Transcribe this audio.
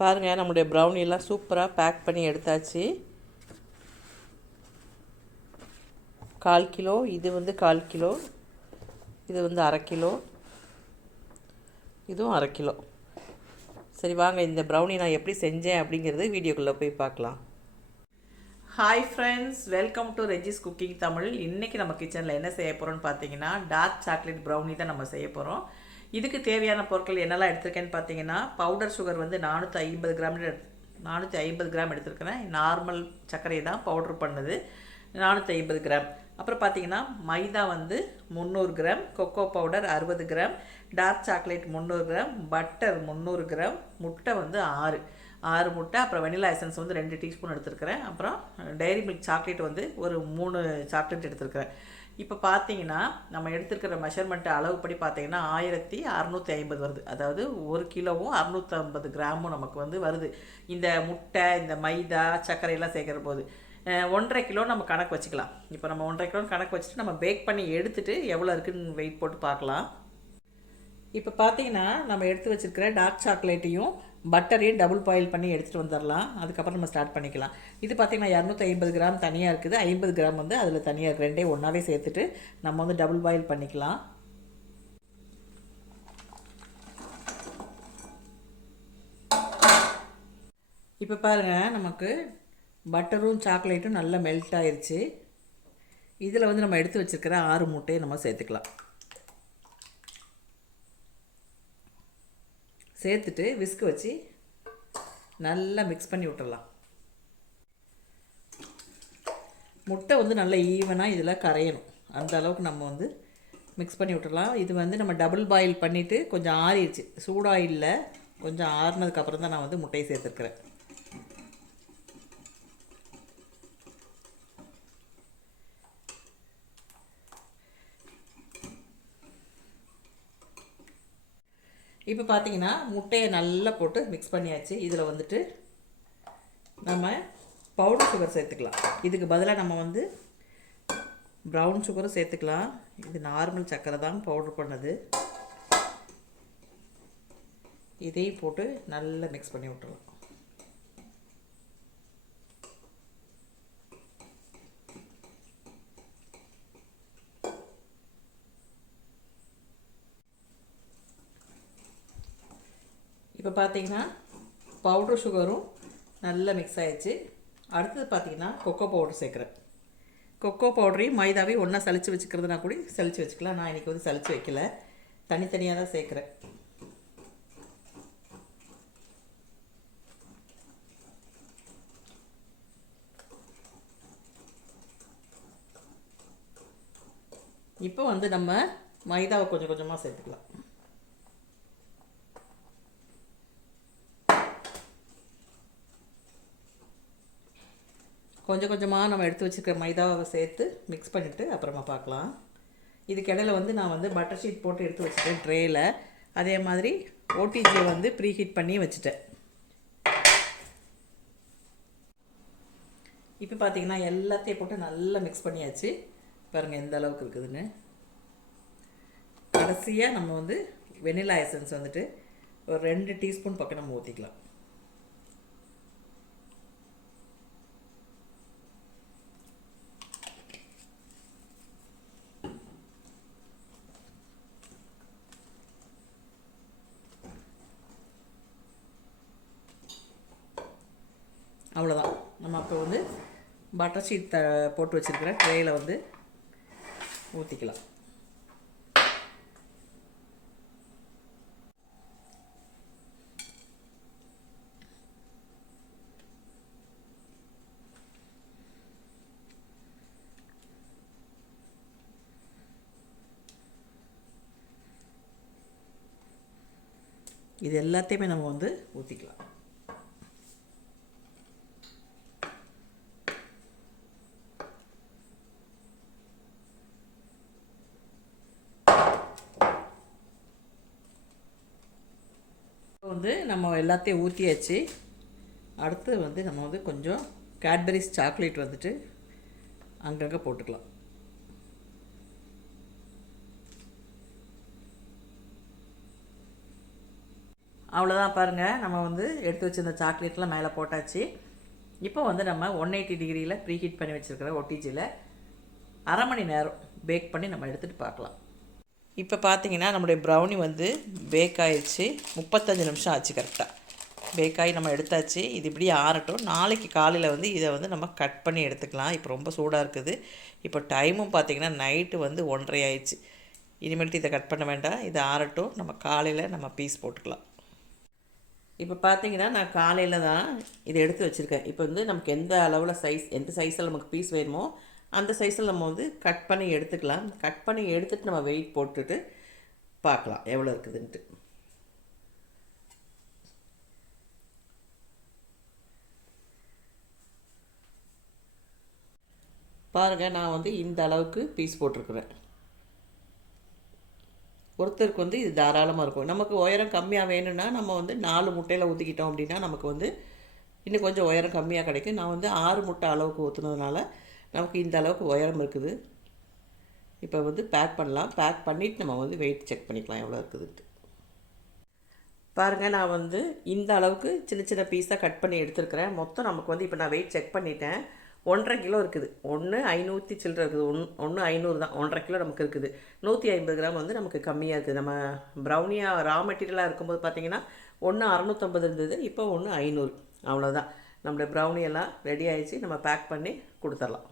பாருங்கள், நம்முடைய ப்ரௌனிலாம் சூப்பராக பேக் பண்ணி எடுத்தாச்சு. 1/4 கிலோ, இது வந்து 1/4 கிலோ, இது வந்து 1/2 கிலோ, இதுவும் 1/2 கிலோ. சரி வாங்க, இந்த ப்ரௌனி நான் எப்படி செஞ்சேன் அப்படிங்கிறது வீடியோக்குள்ளே போய் பார்க்கலாம். Hi friends, welcome to Regis cooking Tamil. இன்றைக்கி நம்ம கிச்சனில் என்ன செய்ய போகிறோம்னு பார்த்தீங்கன்னா, டார்க் சாக்லேட் ப்ரௌனி தான் நம்ம செய்ய போகிறோம். இதுக்கு தேவையான பொருட்கள் என்னெல்லாம் எடுத்திருக்கேன்னு பார்த்தீங்கன்னா, பவுடர் சுகர் வந்து 450 கிராம் எடுத்துருக்கிறேன். நார்மல் சர்க்கரை தான் பவுட்ரு பண்ணது, 450 கிராம். அப்புறம் பார்த்தீங்கன்னா மைதா வந்து 300 gram, cocoa powder 60 gram, dark chocolate 300 gram, butter 300 gram, முட்டை வந்து 6 முட்டை, அப்புறம் வெனிலா எசன்ஸ் வந்து 2 டீஸ்பூன் எடுத்துருக்கிறேன். அப்புறம் டைரி மில்க் சாக்லேட் வந்து ஒரு 3 சாக்லேட் எடுத்துருக்கிறேன். இப்போ பார்த்தீங்கன்னா நம்ம எடுத்துருக்கிற மெஷர்மெண்ட் அளவுப்படி பார்த்தீங்கன்னா 1650 வருது. அதாவது 1 கிலோவும் 650 கிராமும் நமக்கு வந்து வருது. இந்த முட்டை, இந்த மைதா, சர்க்கரையெல்லாம் சேர்க்குற போது 1.5 கிலோ நம்ம கணக்கு வச்சுக்கலாம். இப்போ நம்ம 1.5 கிலோன்னு கணக்கு வச்சுட்டு நம்ம பேக் பண்ணி எடுத்துகிட்டு எவ்வளோ இருக்குதுன்னு வெயிட் போட்டு பார்க்கலாம். இப்போ பார்த்தீங்கன்னா நம்ம எடுத்து வச்சுருக்கிற டார்க் சாக்லேட்டையும் பட்டரையும் டபுள் பாயில் பண்ணி எடுத்துகிட்டு வந்துடலாம். அதுக்கப்புறம் நம்ம ஸ்டார்ட் பண்ணிக்கலாம். இது பார்த்திங்கன்னா 250 கிராம் தனியாக இருக்குது, 50 கிராம் வந்து அதில் தனியாக இருக்குது. ரெண்டே ஒன்றாவே சேர்த்துட்டு நம்ம வந்து டபுள் பாயில் பண்ணிக்கலாம். இப்போ பாருங்கள், நமக்கு பட்டரும் சாக்லேட்டும் நல்லா மெல்ட் ஆயிடுச்சு. இதில் வந்து நம்ம எடுத்து வச்சுருக்கிற 6 முட்டையை நம்ம சேர்த்துக்கலாம். சேர்த்துட்டு விஸ்க் வச்சு நல்லா மிக்ஸ் பண்ணி விட்டுடலாம். முட்டை வந்து நல்லா ஈவனாக இதில் கரையணும், அந்த அளவுக்கு நம்ம வந்து மிக்ஸ் பண்ணி விட்டுடலாம். இது வந்து நம்ம டபுள் பாயில் பண்ணிவிட்டு கொஞ்சம் ஆறிடுச்சு, சூடாயில்ல, கொஞ்சம் ஆறினதுக்கப்புறம் தான் நான் வந்து முட்டையை சேர்த்துருக்குறேன். இப்போ பார்த்தீங்கன்னா முட்டையை நல்லா போட்டு மிக்ஸ் பண்ணியாச்சு. இதில் வந்துட்டு நம்ம பவுடர் சுகர் சேர்த்துக்கலாம். இதுக்கு பதிலாக நம்ம வந்து ப்ரௌன் சுகரும் சேர்த்துக்கலாம். இது நார்மல் சர்க்கரை தான் பவுடர் பண்ணது. இதையும் போட்டு நல்லா மிக்ஸ் பண்ணி விட்டுறலாம். இப்போ பார்த்தீங்கன்னா பவுட்ரு சுகரும் நல்லா மிக்ஸ் ஆகிடுச்சு. அடுத்தது பார்த்திங்கன்னா கொக்கோ பவுடர் சேர்க்குறேன். கொக்கோ பவுடரையும் மைதாவையும் ஒன்றா சளிச்சு வச்சுக்கிறதுனா கூட சளிச்சு வச்சுக்கலாம். நான் இன்றைக்கி வந்து சளிச்சு வைக்கல, தனித்தனியாக தான் சேர்க்குறேன். இப்போ வந்து நம்ம மைதாவை கொஞ்சம் கொஞ்சமாக சேர்த்துக்கலாம். கொஞ்சம் கொஞ்சமாக நம்ம எடுத்து வச்சுருக்க மைதாவை சேர்த்து மிக்ஸ் பண்ணிவிட்டு அப்புறமா பார்க்கலாம். இதுக்கு இடையில வந்து நான் வந்து பட்டர் ஷீட் போட்டு எடுத்து வச்சுட்டேன் ட்ரேயில். அதே மாதிரி ஓடிஜியை வந்து ப்ரீ ஹீட் பண்ணி வச்சுட்டேன். இப்போ பார்த்தீங்கன்னா எல்லாத்தையும் போட்டு நல்லா மிக்ஸ் பண்ணியாச்சு. பாருங்கள் எந்த அளவுக்கு இருக்குதுன்னு. கடைசியாக நம்ம வந்து வெனிலா எசன்ஸ் வந்துட்டு ஒரு 2 டீஸ்பூன் பக்கம் நம்ம ஊற்றிக்கலாம். அவ்வளோதான். நம்ம அப்போ வந்து பட்டர் ஷீட் போட்டு வச்சுருக்கிற ட்ரேயில் வந்து ஊற்றிக்கலாம். இது எல்லாத்தையுமே நம்ம வந்து ஊற்றிக்கலாம். வந்து நம்ம எல்லாத்தையும் ஊற்றியாச்சு. அடுத்து வந்து நம்ம வந்து கொஞ்சம் கேட்பரிஸ் சாக்லேட் வந்துட்டு அங்கங்கே போட்டுக்கலாம். அவ்வளோதான் பாருங்கள், நம்ம வந்து எடுத்து வச்சுருந்த சாக்லேட்லாம் மேலே போட்டாச்சு. இப்போ வந்து நம்ம 180 டிகிரியில் ப்ரீஹீட் பண்ணி வச்சுருக்கிற ஒட்டிஜியில் அரை மணி நேரம் பேக் பண்ணி நம்ம எடுத்துகிட்டு பார்க்கலாம். இப்போ பார்த்தீங்கன்னா நம்முடைய ப்ரௌனி வந்து பேக் ஆயிடுச்சு. 35 நிமிஷம் ஆச்சு கரெக்டாக. பேக் ஆகி நம்ம எடுத்தாச்சு. இது இப்படி ஆறட்டும். நாளைக்கு காலையில் வந்து இதை வந்து நம்ம கட் பண்ணி எடுத்துக்கலாம். இப்போ ரொம்ப சூடாக இருக்குது. இப்போ டைமும் பார்த்திங்கன்னா நைட்டு வந்து 1:30 ஆயிடுச்சு. இனிமேல்ட்டு இதை கட் பண்ண வேண்டாம். இது ஆறட்டும். நம்ம காலையில் நம்ம பீஸ் போட்டுக்கலாம். இப்போ பார்த்தீங்கன்னா நான் காலையில் தான் இதை எடுத்து வச்சுருக்கேன். இப்போ வந்து நமக்கு எந்த அளவில் எந்த சைஸில் நமக்கு பீஸ் வேணுமோ அந்த சைஸில் நம்ம வந்து கட் பண்ணி எடுத்துக்கலாம். கட் பண்ணி எடுத்துகிட்டு நம்ம வெயிட் போட்டுட்டு பார்க்கலாம் எவ்வளோ இருக்குதுன்ட்டு. பாருங்கள், நான் வந்து இந்த அளவுக்கு பீஸ் போட்டிருக்குறேன். ஒருத்தருக்கு வந்து இது தாராளமாக இருக்கும். நமக்கு உயரம் கம்மியாக வேணும்னா நம்ம வந்து 4 முட்டையில் ஊற்றிக்கிட்டோம் அப்படின்னா நமக்கு வந்து இன்னும் கொஞ்சம் உயரம் கம்மியாக கிடைக்கும். நான் வந்து 6 முட்டை அளவுக்கு ஊற்றுனதுனால நமக்கு இந்த அளவுக்கு உயரம் இருக்குது. இப்போ வந்து பேக் பண்ணலாம். பேக் பண்ணிவிட்டு நம்ம வந்து வெயிட் செக் பண்ணிக்கலாம் எவ்வளோ இருக்குதுன்ட்டு. பாருங்கள், நான் வந்து இந்த அளவுக்கு சின்ன சின்ன பீஸாக கட் பண்ணி எடுத்துருக்கிறேன். மொத்தம் நமக்கு வந்து இப்போ நான் வெயிட் செக் பண்ணிட்டேன். 1.5 கிலோ இருக்குது. 500 சில்லரை இருக்குது. 500 தான். 1.5 கிலோ நமக்கு இருக்குது. 150 கிராம் வந்து நமக்கு கம்மியாக இருக்குது. நம்ம ப்ரௌனியாக ரா மெட்டீரியலாக இருக்கும்போது பார்த்திங்கன்னா 650 இருந்தது. இப்போ 500. அவ்வளோதான். நம்மளுடைய ப்ரௌனி எல்லாம் ரெடி ஆகிடுச்சு. நம்ம பேக் பண்ணி கொடுத்துடலாம்.